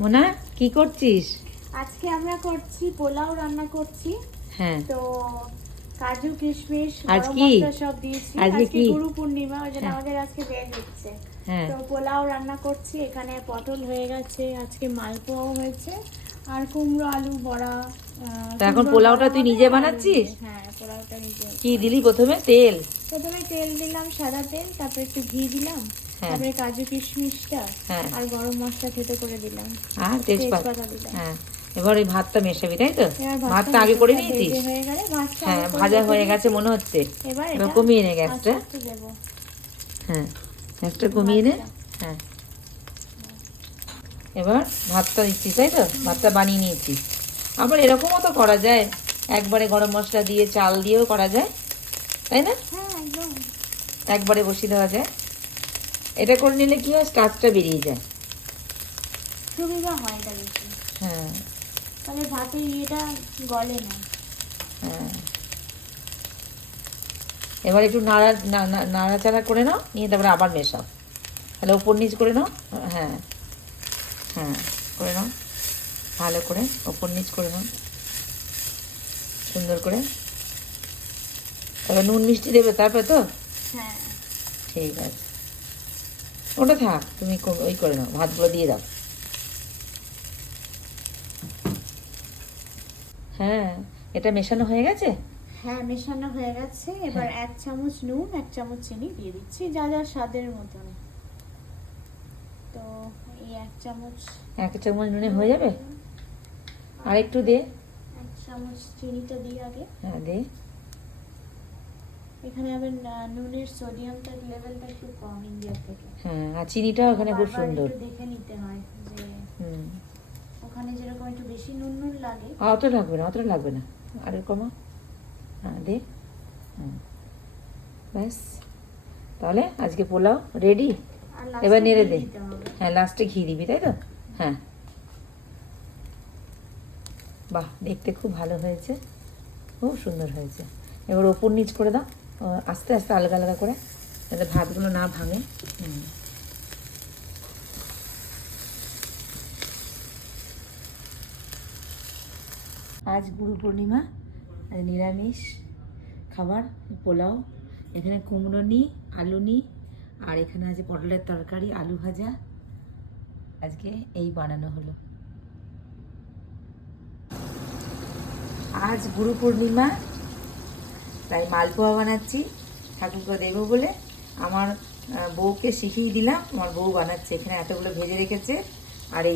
মোনা কি করছিস? আজকে আমরা করছি পোলাও রান্না করছি। হ্যাঁ, তো কাজু কিশমিশ আজ গরম কি? মশলা সব দিয়েছি। আজকে আজকে কি? গুরু পূর্ণিমা, ওই জন্য হ্যাঁ। আমাদের আজকে ভেজ হচ্ছে। হ্যাঁ, তো পোলাও রান্না করছি। এখানে পটল হয়ে গেছে, আজকে মালপোয়াও হয়েছে, আর কুমড়ো আলু বড়া। তো এখন কুমড়োর পোলাওটা বড়া তুই হবে নিজে আলু বানাচ্ছিস? দিয়ে। হ্যাঁ, পোলাওটা নিজে। কি দিলি প্রথমে? তেল? প্রথমে তেল দিলাম, সাদা তেল, তারপরে একটু ঘি দিলাম, হ্যাঁ। তারপরে কাজু কিশমিশটা হ্যাঁ। আর গরম মশলা থেতো করে দিলাম, আর তেজপাতা? তেজপাতা দিলাম। হ্যাঁ। এবার ওই ভাতটা মেশাবি, তাই তো? এবার ভাতটা আগে করে নিয়েছিস? ভেজে হয়ে গেলে ভাতটা হ্যাঁ, আগে করে ভাজা রেখে হয়ে দিয়েছি। গেছে মনে হচ্ছে। এবার এবার এটা কমিয়ে নে আস্তে গ্যাসটা। আস্তে দেবো। হ্যাঁ, গ্যাসটা কমিয়ে নে। ভাতটা। হ্যাঁ, এবার ভাতটা দিচ্ছিস, তাই তো? ভাতটা বানিয়ে নিয়েছিস। আবার এরকমও তো করা যায়, একবারে গরম মশলা দিয়ে চাল দিয়েও করা যায়, তাই না? হ্যাঁ, একদম একবারে বসিয়ে দেওয়া যায়। এটা করে নিলে কি হয়, স্টার্চটা বেরিয়ে যায়। সুবিধা হয় এটা বেশি। হ্যাঁ। তাহলে ভাতের ইয়েটা গলে না। হ্যাঁ, এবার একটু নাড়াচাড়া করে নাও, নিয়ে তারপরে আবার মেশাও। তাহলে ওপর নিচ করে নাও। হ্যাঁ, হ্যাঁ, করে নাও ভালো করে, ওপর নিচ করে নাও সুন্দর করে। তারপর নুন মিষ্টি দেবে তারপরে তো? হ্যাঁ, ঠিক আছে, ওটা থাক, তুমি ওই করে নাও, ভাতগুলো দিয়ে দাও। হ্যাঁ, এটা মেশানো হয়ে গেছে। হ্যাঁ, মেশানো হয়ে গেছে। এবার হ্যাঁ। 1 চামচ নুন, 1 চামচ চিনি দিয়ে দিচ্ছি, যা যা স্বাদের মতন। তো এই 1 চামচ 1 চামচ নুনে হয়ে যাবে? আর একটু দে। 1 চামচ চিনিটা দিই আগে। হ্যাঁ, দে। এখানে আবার নুনের সোডিয়ামটা লেভেলটা একটু কম ইন্ডিয়ার থেকে। হ্যাঁ, আর চিনিটাও এখানে খুব বারবার সুন্দর। একটু দেখে নিতে হয় যে হুম। ওখানে যেরকম একটু বেশি নুন নুন লাগে। অতটা লাগবে না, অতটা লাগবে না, আর কমা। হ্যাঁ, দে। হুম, ব্যাস, তাহলে আজকে পোলাও রেডি। আর এবার লাস্টে নেড়ে ঘি দে। দিতে হবে। হ্যাঁ, লাস্টে ঘি দিবি, তাই তো? হ্যাঁ। বাহ, দেখতে খুব ভালো হয়েছে, খুব সুন্দর হয়েছে। এবার ওপর নিচ করে দাও, আস্তে আস্তে আলগা আলগা করে, যাতে ভাতগুলো না ভাঙে। হুম। আজ গুরু পূর্ণিমা, আজ নিরামিষ খাবার, পোলাও। এখানে কুমড়ো নিই, আলু নিই, আর এখানে আছে পটলের তরকারি, আলু ভাজা। আজকে এই বানানো হলো। আজ গুরু পূর্ণিমা, তাই মালপোয়া বানাচ্ছি ঠাকুরকে দেবো বলে। আমার বউকে শিখিয়ে দিলাম, আমার বউ বানাচ্ছে, এখানে এতগুলো ভেজে রেখেছে। আর এই